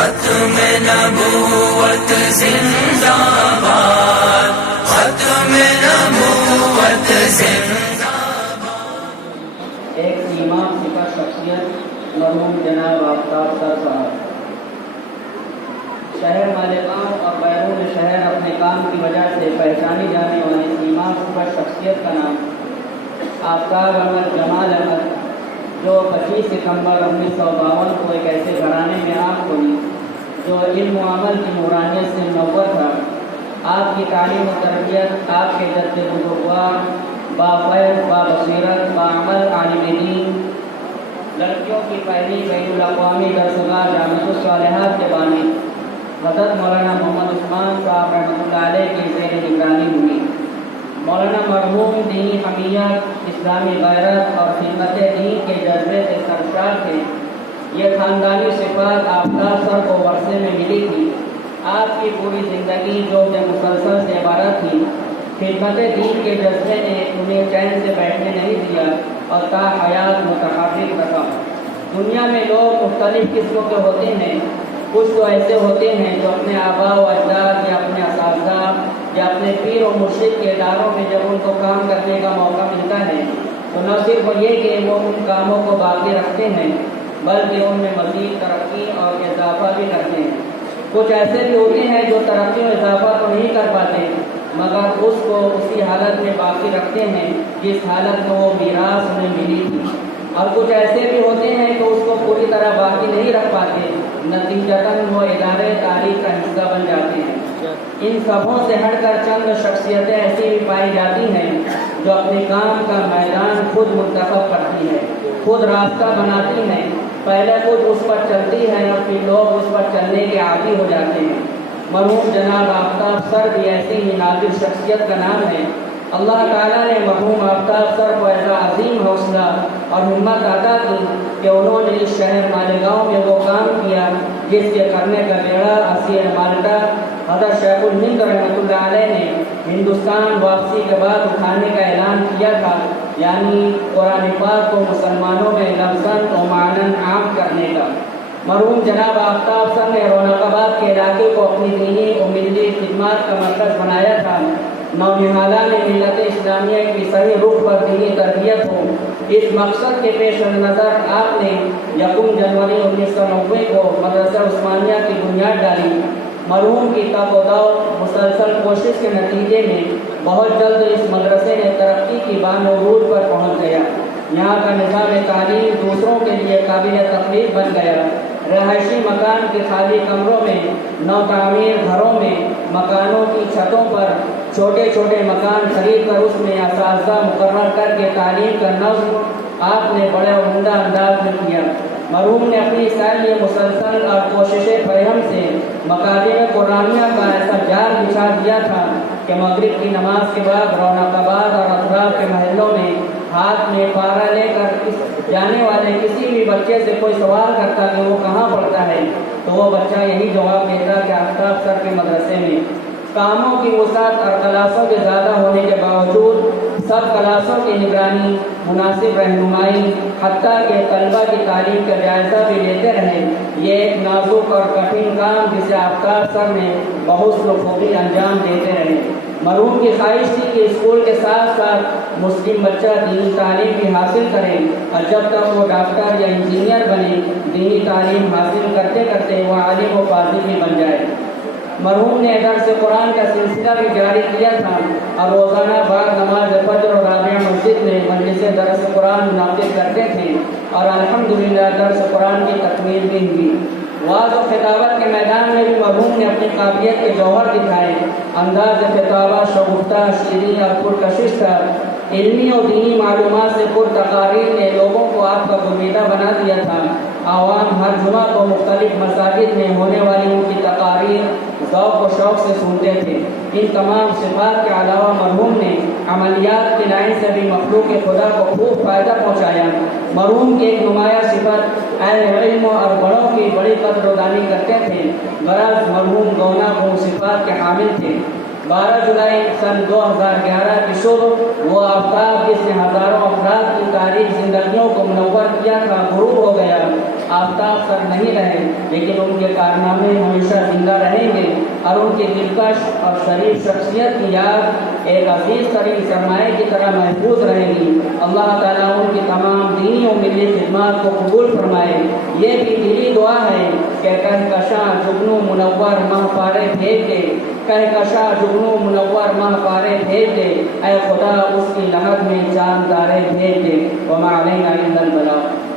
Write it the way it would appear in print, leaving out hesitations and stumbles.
ختم نبوت زندہ باد، ختم نبوت زندہ باد۔ ایک ایمان سپر شخصیت مرحوم جناب آفتاب سر صاحب، شہر مالیگاؤں اور بیرون شہر اپنے کام کی وجہ سے پہچانی جانے والی ایمان سپر شخصیت کا نام آفتاب احمد جمال احمد، جو 25 ستمبر 1952 کو ایک ایسے گھرانے میں آنکھ کھلی جو علم و عمل کی نورانیت سے منور تھا۔ آپ کی تعلیم و تربیت آپ کے جد بزرگوار بافیض، بابصیرت، باعمل عالم دین، لڑکیوں کی پہلی بین الاقوامی درسگاہ جامعۃ الصالحات کے بانی حضرت مولانا محمد عثمان صاحب رحمۃ اللہ علیہ کی زیر نگرانی ہوئی۔ مولانا مرحوم دینی حمیت، اسلامی غیرت اور خدمت دین کے جذبے سے سرشار تھے۔ یہ خاندانی صفات آفتاب سر کو ورثے میں ملی تھی۔ آپ کی پوری زندگی جو کہ مسلسل سے عبارت تھی، خدمت دین کے جذبے نے انہیں چین سے بیٹھنے نہیں دیا اور تا حیات متحرک رکھا۔ دنیا میں لوگ مختلف قسموں کے ہوتے ہیں۔ کچھ تو ایسے ہوتے ہیں جو اپنے آباء و اجداد یا اپنے اساتذہ یا اپنے پیر و مرشد کے اداروں میں جب ان کو کام کرنے کا موقع ملتا ہے تو نہ صرف یہ کہ وہ ان کاموں کو باقی رکھتے ہیں بلکہ ان میں مزید ترقی اور اضافہ بھی کرتے ہیں۔ کچھ ایسے بھی ہوتے ہیں جو ترقی و اضافہ تو نہیں کر پاتے مگر اس کو اسی حالت میں باقی رکھتے ہیں جس حالت میں وہ میراث انہیں ملی تھی، اور کچھ ایسے بھی ہوتے ہیں کہ اس کو پوری طرح باقی نہیں رکھ پاتے، نتیجتاً وہ ادارے تاریخ کا حصہ بن جاتے ہیں۔ ان سبوں سے ہٹ کر چند شخصیتیں ایسی بھی پائی جاتی ہیں جو اپنے کام کا میدان خود منتخب کرتی ہیں، خود راستہ بناتی ہیں، پہلے خود اس پر چلتی ہیں اور پھر لوگ اس پر چلنے کے عادی ہو جاتے ہیں۔ مرحوم جناب آفتاب سر بھی ایسی ہی نادر شخصیت کا نام ہے۔ اللہ تعالیٰ نے مرحوم آفتاب سر کو ایسا عظیم حوصلہ اور ہمت عطا کی کہ انہوں نے اس شہر مالیگاؤں میں وہ کام کیا جس کے کرنے کا بیڑا اسیر مالٹا حضرت شیخ الہند رحمۃ اللہ علیہ نے ہندوستان واپسی کے بعد اٹھانے کا اعلان کیا تھا، یعنی قرآن پاک کو مسلمانوں میں لفظاً و معناً عام کرنے کا۔ مرحوم جناب آفتاب سر نے رونق آباد کے علاقے کو اپنی دینی و ملی خدمات کا مرکز بنایا تھا۔ نونہالہ میں ملت اسلامیہ کی صحیح رخ پر دینی تربیت ہو، اس مقصد کے پیش نظر آپ نے 1 جنوری 1990 کو مدرسہ عثمانیہ کی بنیاد ڈالی۔ مرحوم کی تاب و دو مسلسل کوشش کے نتیجے میں بہت جلد اس مدرسے نے ترقی کی بانعروج پر پہنچ گیا۔ یہاں کا نظام تعلیم دوسروں کے لیے قابل تقلید بن گیا۔ رہائشی مکان کے خالی کمروں میں، نو تعمیر گھروں میں، مکانوں کی چھتوں پر چھوٹے چھوٹے مکان خرید کر اس میں اساتذہ مقرر کر کے تعلیم کا نظم آپ نے بڑے عمدہ انداز میں کیا۔ مرحوم نے اپنی سعی مسلسل اور کوشش فہم سے مکاتب قرآنیہ کا ایسا جال بچھا دیا تھا کہ مغرب کی نماز کے بعد رونق آباد اور اطراف کے محلوں میں ہاتھ میں پارا لے کر جانے والے کسی بھی بچے سے کوئی سوال کرتا کہ وہ کہاں پڑھتا ہے تو وہ بچہ یہی جواب دیتا کہ آفتاب سر کے مدرسے میں۔ کاموں کی وسعت اور کلاسوں کے زیادہ ہونے کے باوجود سب کلاسوں کی نگرانی، مناسب رہنمائی، حتیٰ کہ طلبہ کی تعلیم کا جائزہ بھی لیتے رہے۔ یہ ایک نازک اور کٹھن کام جسے آفتاب سر نے بحسن و خوبی انجام دیتے رہے۔ مرحوم کی خواہش تھی کہ اسکول کے ساتھ ساتھ مسلم بچہ دینی تعلیم بھی حاصل کرے اور جب تک وہ ڈاکٹر یا انجینئر بنے دینی تعلیم حاصل کرتے کرتے وہ عالم و فاضل بھی بن جائے۔ مرحوم نے درس قرآن کا سلسلہ بھی جاری کیا تھا اور روزانہ بعد نماز فجر اور رابعہ مسجد میں مجلس درس قرآن منعقد کرتے تھے اور الحمدللہ درس قرآن کی تکمیل بھی ہوئی۔ وعظ و خطابت کے میدان میں بھی مرحوم نے اپنی قابلیت کے جوہر دکھائے۔ انداز خطابہ شگفتہ، شیریں اور پرکشش تھا۔ علمی اور دینی معلومات سے پر تقاریر نے لوگوں کو آپ کا گرویدہ بنا دیا تھا۔ عوام ہر جمعہ کو مختلف مساجد میں ہونے والی ان کی تقاریر ذوق و شوق سے سنتے تھے۔ ان تمام صفات کے علاوہ مرحوم نے عملیات کی لائن سے بھی مخلوق خدا کو خوب فائدہ پہنچایا۔ مرحوم کی ایک نمایاں صفت اہل علم اور بڑوں کی بڑی قدر و دانی کرتے تھے۔ غرض مرحوم گونا گون صفات کے حامل تھے۔ 12 جولائی سن 2011 کی صبح وہ آفتاب جس نے ہزاروں افراد کی تاریخ زندگیوں کو منور کیا تھا غروب ہو گیا۔ آفتاب سر نہیں رہے لیکن ان کے کارنامے ہمیشہ زندہ رہیں گے اور ان کی دلکش اور شریف شخصیت کی یاد ایک عزیز ترین سرمایہ کی طرح محفوظ رہے گی۔ اللہ تعالیٰ ان کی تمام دینی و ملی خدمات کو قبول فرمائے۔ یہ بھی دلی دعا ہے کہ کہکشاں جگنو منور ماہ پارے بھیج دے، کہکشاں جگنو منور ماہ پارے بھیج دے، اے خدا اس کی لہر میں چاند تارے بھیج دے۔ وما علینا الا البلاغ۔